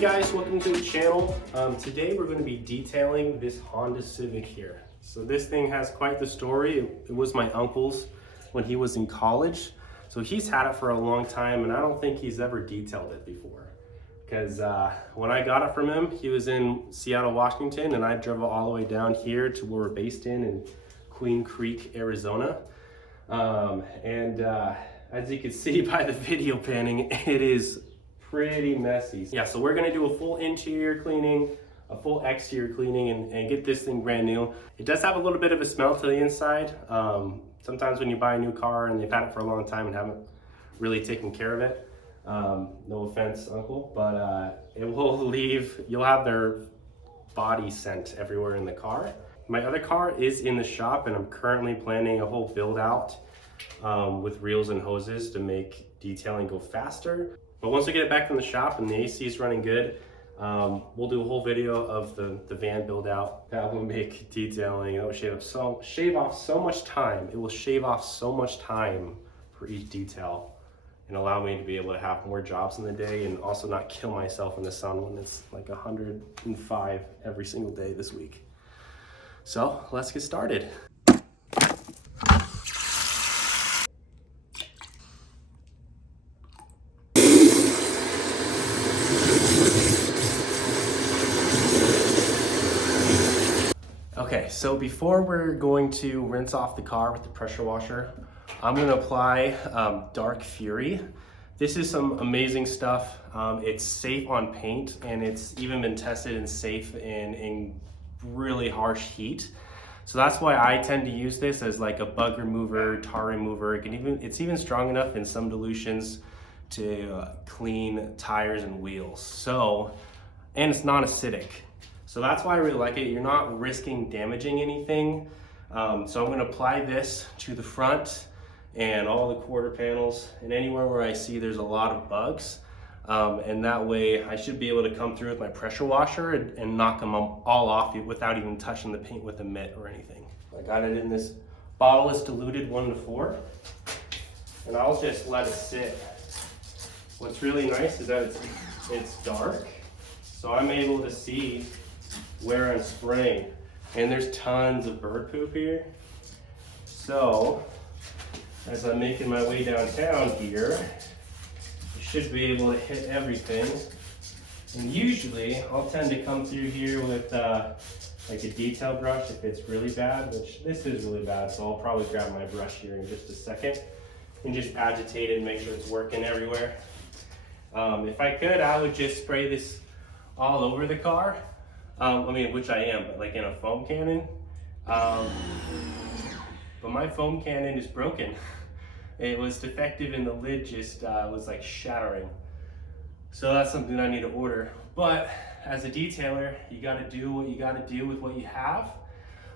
guys, welcome to the channel. Today we're going to be detailing this Honda Civic here. So this thing has quite the story. It was my uncle's when he was in college. So he's had it for a long time and I don't think he's ever detailed it before. Because when I got it from him, he was in Seattle, Washington, and I drove it all the way down here to where we're based in Queen Creek, Arizona. As you can see by the video panning, it is pretty messy. Yeah, so we're gonna do a full interior cleaning, a full exterior cleaning, and get this thing brand new. It does have a little bit of a smell to the inside. Sometimes when you buy a new car and they've had it for a long time and haven't really taken care of it, no offense, Uncle, but it will leave, you'll have their body scent everywhere in the car. My other car is in the shop and I'm currently planning a whole build out with reels and hoses to make detailing go faster. But once we get it back from the shop and the AC is running good, we'll do a whole video of the van build out. That will make detailing, it will shave off so much time. It will shave off so much time for each detail and allow me to be able to have more jobs in the day and also not kill myself in the sun when it's like 105 every single day this week. So let's get started. Okay, so before we're going to rinse off the car with the pressure washer, I'm gonna apply Dark Fury. This is some amazing stuff. It's safe on paint and it's even been tested and safe in really harsh heat. So that's why I tend to use this as like a bug remover, tar remover. It's even strong enough in some dilutions to clean tires and wheels. So, and it's not acidic. So that's why I really like it. You're not risking damaging anything. So I'm gonna apply this to the front and all the quarter panels and anywhere where I see there's a lot of bugs. And that way I should be able to come through with my pressure washer and knock them all off without even touching the paint with a mitt or anything. I got it in this bottle. It's diluted 1:4. And I'll just let it sit. What's really nice is that it's dark. So I'm able to see where I'm spraying. And there's tons of bird poop here. So, as I'm making my way downtown here, I should be able to hit everything. And usually, I'll tend to come through here with like a detail brush if it's really bad, which this is really bad, so I'll probably grab my brush here in just a second and just agitate it and make sure it's working everywhere. If I could, I would just spray this all over the car. Which I am, but like in a foam cannon. But my foam cannon is broken. It was defective and the lid just was like shattering. So that's something I need to order. But as a detailer, you gotta do what you gotta do with what you have.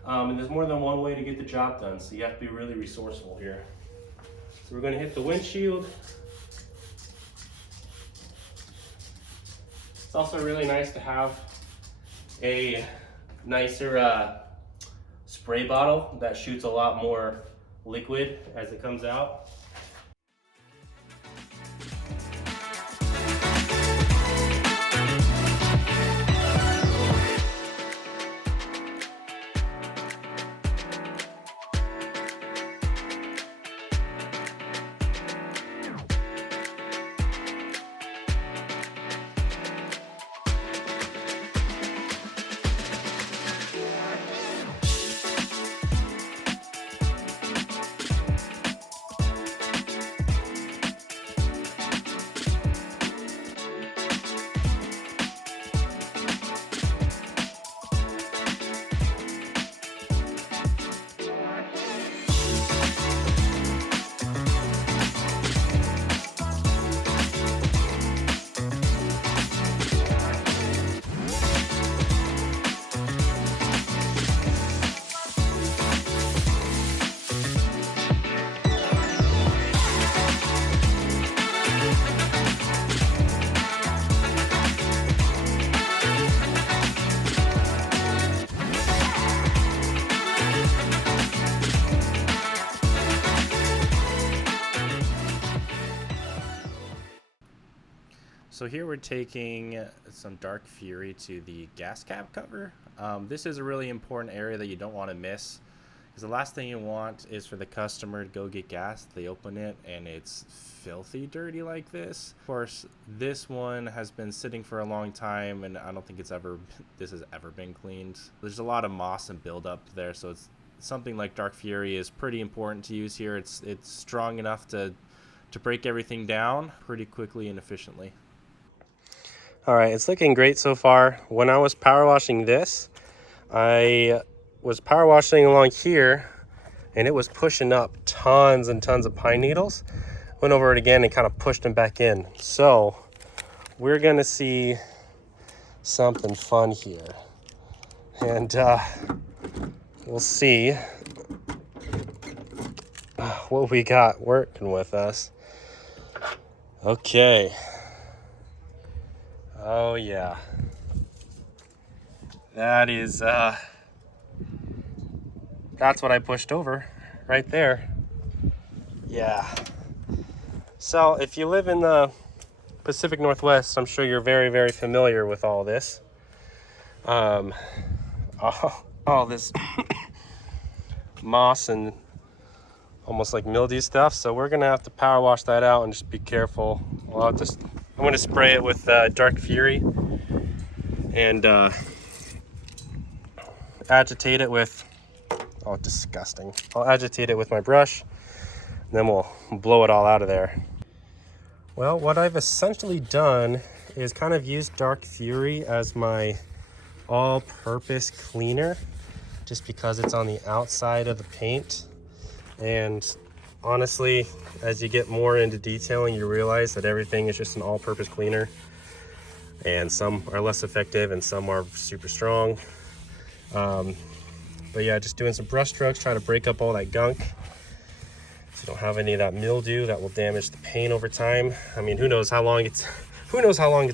And there's more than one way to get the job done, so you have to be really resourceful here. So we're gonna hit the windshield. It's also really nice to have a nicer spray bottle that shoots a lot more liquid as it comes out. So here we're taking some Dark Fury to the gas cap cover. This is a really important area that you don't want to miss, because the last thing you want is for the customer to go get gas, they open it and it's filthy dirty like this. Of course, this one has been sitting for a long time and I don't think this has ever been cleaned. There's a lot of moss and buildup there, so it's something like Dark Fury is pretty important to use here. It's strong enough to break everything down pretty quickly and efficiently. All right, it's looking great so far. When I was power washing this, I was power washing along here and it was pushing up tons and tons of pine needles. Went over it again and kind of pushed them back in. So we're gonna see something fun here. And we'll see what we got working with us. Okay. Oh yeah. That is, that's what I pushed over right there. Yeah. So if you live in the Pacific Northwest, I'm sure you're very, very familiar with all this. All this moss and almost like mildew stuff. So we're gonna have to power wash that out and just be careful. Well, I'm gonna spray it with Dark Fury and agitate it with, oh, disgusting. I'll agitate it with my brush and then we'll blow it all out of there. Well, what I've essentially done is kind of use Dark Fury as my all-purpose cleaner, just because it's on the outside of the paint. And honestly, as you get more into detailing, you realize that everything is just an all-purpose cleaner, and some are less effective and some are super strong. But yeah, just doing some brush strokes, trying to break up all that gunk so you don't have any of that mildew that will damage the paint over time. I mean, who knows how long it's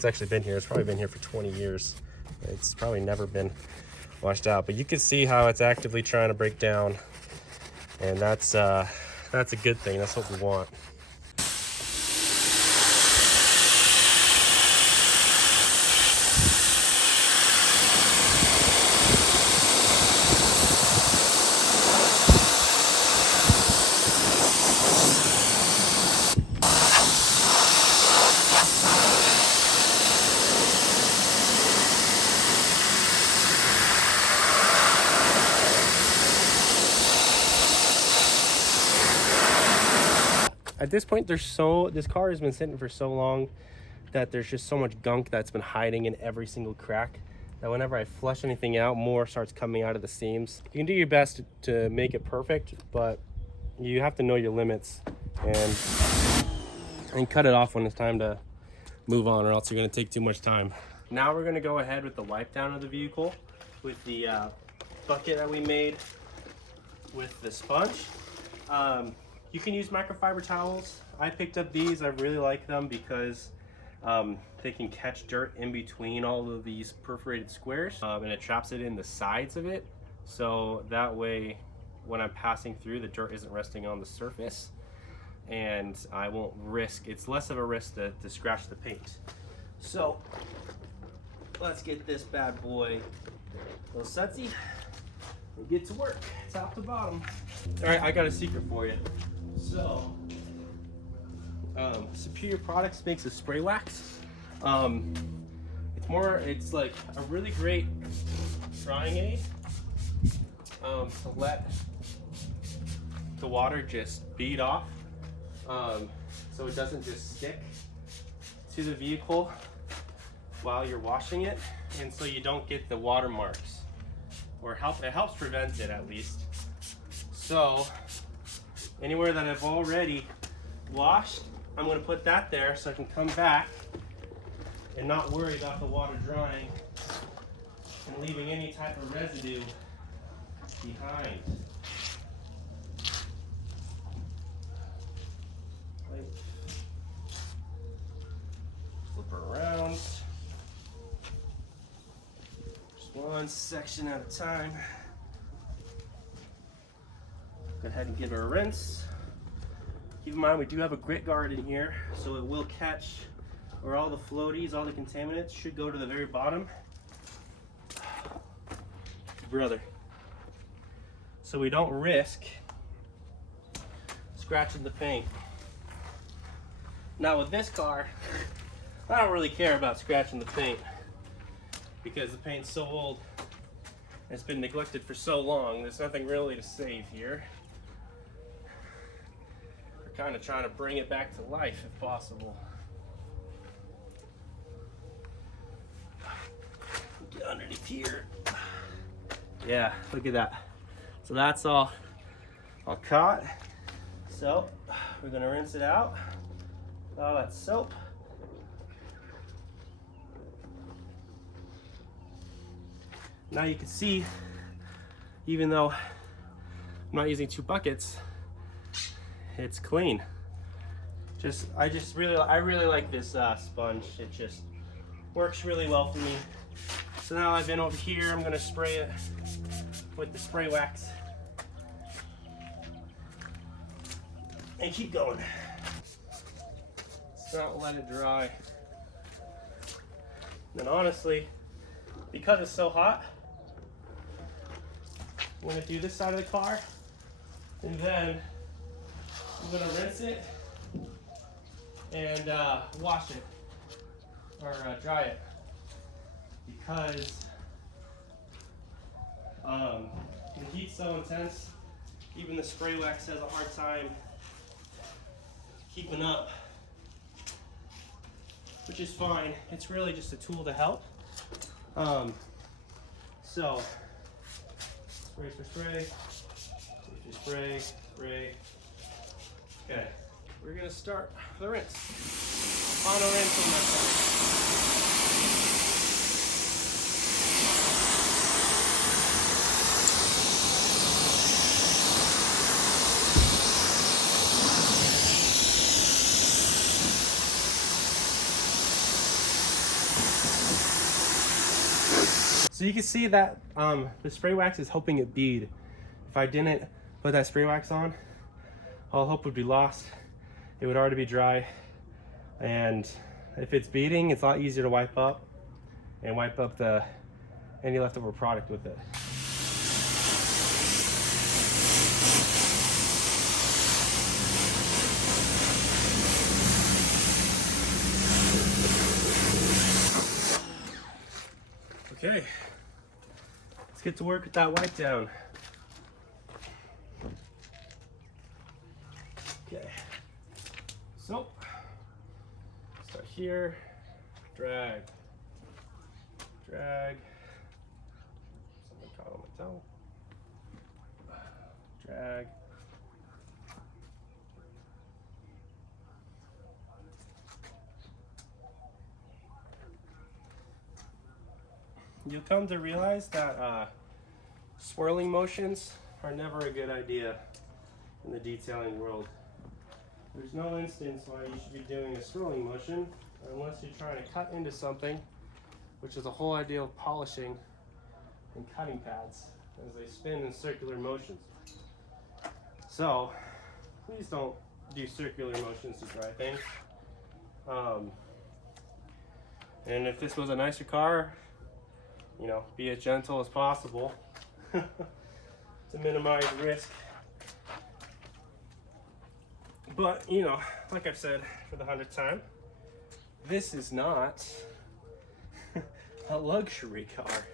actually been here. It's probably been here for 20 years. It's probably never been washed out, but you can see how it's actively trying to break down, and that's a good thing. That's what we want. At this point, this car has been sitting for so long that there's just so much gunk that's been hiding in every single crack that whenever I flush anything out, more starts coming out of the seams. You can do your best to make it perfect, but you have to know your limits and cut it off when it's time to move on, or else you're going to take too much time. Now we're going to go ahead with the wipe down of the vehicle with the bucket that we made with the sponge. You can use microfiber towels. I picked up these. I really like them because they can catch dirt in between all of these perforated squares, and it traps it in the sides of it. So that way, when I'm passing through, the dirt isn't resting on the surface, and I won't risk, it's less of a risk to scratch the paint. So let's get this bad boy a little sudsy and get to work, top to bottom. All right, I got a secret for you. So, Superior Products makes a spray wax. It's like a really great drying aid to let the water just bead off, so it doesn't just stick to the vehicle while you're washing it, and so you don't get the water marks, or it helps prevent it at least. So anywhere that I've already washed, I'm going to put that there so I can come back and not worry about the water drying and leaving any type of residue behind. Flip her around. Just one section at a time. Go ahead and give her a rinse. Keep in mind we do have a grit guard in here, so it will catch or all the floaties, all the contaminants should go to the very bottom. Brother. So we don't risk scratching the paint. Now with this car, I don't really care about scratching the paint because the paint's so old. It's been neglected for so long. There's nothing really to save here. We're kind of trying to bring it back to life if possible. Get underneath here. Yeah, look at that. So that's all caught. So we're gonna rinse it out. All that soap. Now you can see, even though I'm not using 2 buckets, it's clean. I really like this sponge. It just works really well for me. So now I've been over here, I'm gonna spray it with the spray wax and keep going. Just not let it dry. And honestly, because it's so hot, I'm gonna do this side of the car, and then I'm gonna rinse it and wash it or dry it, because the heat's so intense. Even the spray wax has a hard time keeping up, which is fine. It's really just a tool to help. So spray, spray. Okay, we're gonna start the rinse. Final rinse on my car. So you can see that the spray wax is helping it bead. If I didn't put that spray wax on, all hope would be lost. It would already be dry. And if it's beading, it's a lot easier to wipe up and wipe up any leftover product with it. Okay, let's get to work with that wipe down. Okay, so start here, drag, something caught on my tongue, drag, you'll come to realize that swirling motions are never a good idea in the detailing world. There's no instance why you should be doing a swirling motion unless you're trying to cut into something, which is the whole idea of polishing and cutting pads as they spin in circular motions. So please don't do circular motions to dry things. And if this was a nicer car, you know, be as gentle as possible to minimize risk. But, you know, like I've said for the 100th time, this is not a luxury car.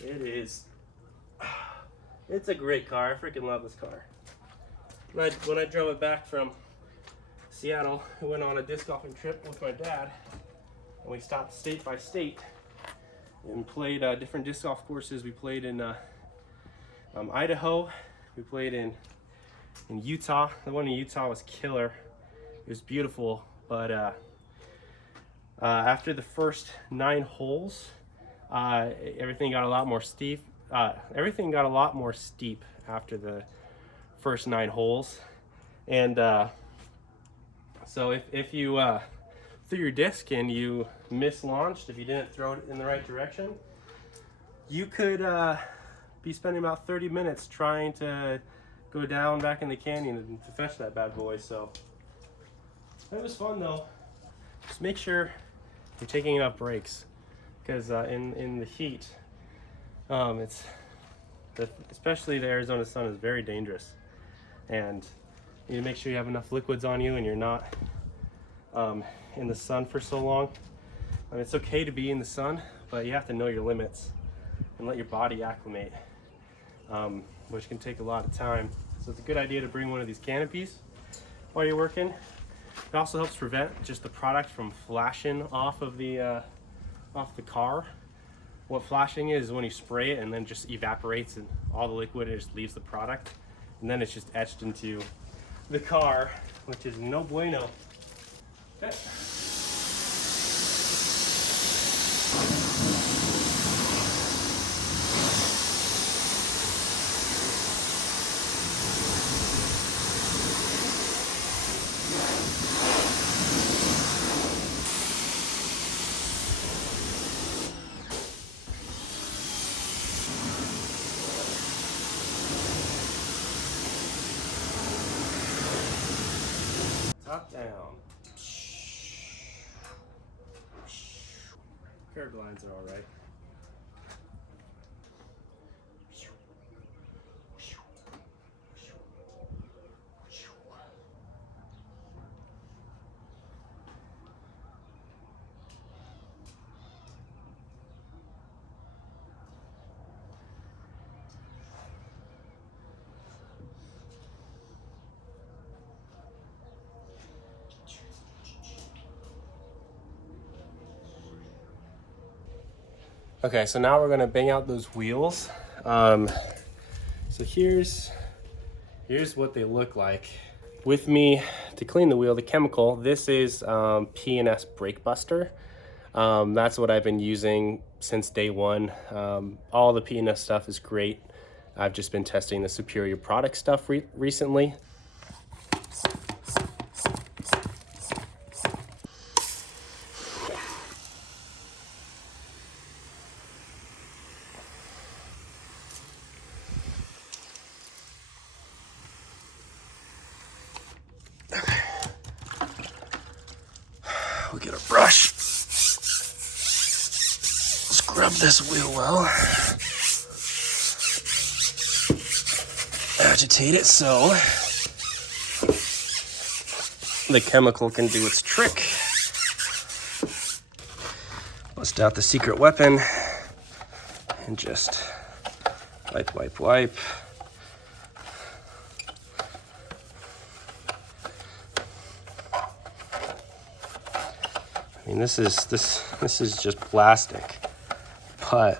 It's a great car. I freaking love this car. When I drove it back from Seattle, I went on a disc golfing trip with my dad, and we stopped state by state and played different disc golf courses. We played in Idaho. We played in Utah. The one in Utah was killer. It was beautiful, but after the first 9 holes, everything got a lot more steep. Everything got a lot more steep after the first 9 holes, and so if you threw your disc and you mislaunched, if you didn't throw it in the right direction, you could be spending about 30 minutes trying to go down back in the canyon and to fetch that bad boy. So it was fun though. just make sure you're taking enough breaks, because in the heat, especially the Arizona sun is very dangerous, and you need to make sure you have enough liquids on you and you're not in the sun for so long. I mean, it's okay to be in the sun, but you have to know your limits and let your body acclimate, which can take a lot of time. So it's a good idea to bring one of these canopies while you're working. It also helps prevent just the product from flashing off the car. What flashing is when you spray it and then just evaporates and all the liquid just leaves the product, and then it's just etched into the car, which is no bueno. Okay. Top down. Curb lines are all right. Okay, so now we're gonna bang out those wheels. So here's what they look like. With me to clean the wheel, the chemical, this is P&S Brake Buster. That's what I've been using since day one. All the P&S stuff is great. I've just been testing the Superior product stuff recently. We'll get a brush, scrub this wheel well, agitate it so the chemical can do its trick. Bust out the secret weapon and just wipe, wipe, wipe. I mean, this is just plastic, but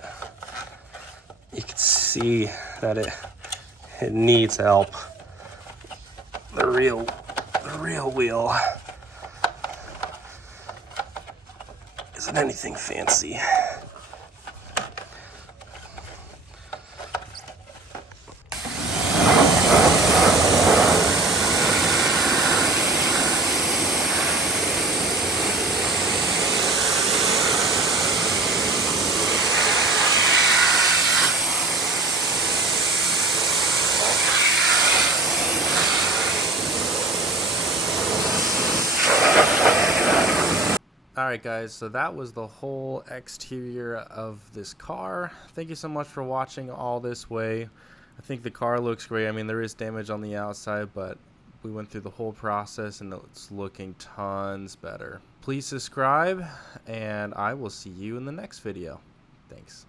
you can see that it needs help. The real wheel isn't anything fancy. Alright guys, so that was the whole exterior of this car. Thank you so much for watching all this way. I think the car looks great. I mean, there is damage on the outside, but we went through the whole process and it's looking tons better. Please subscribe, and I will see you in the next video. Thanks.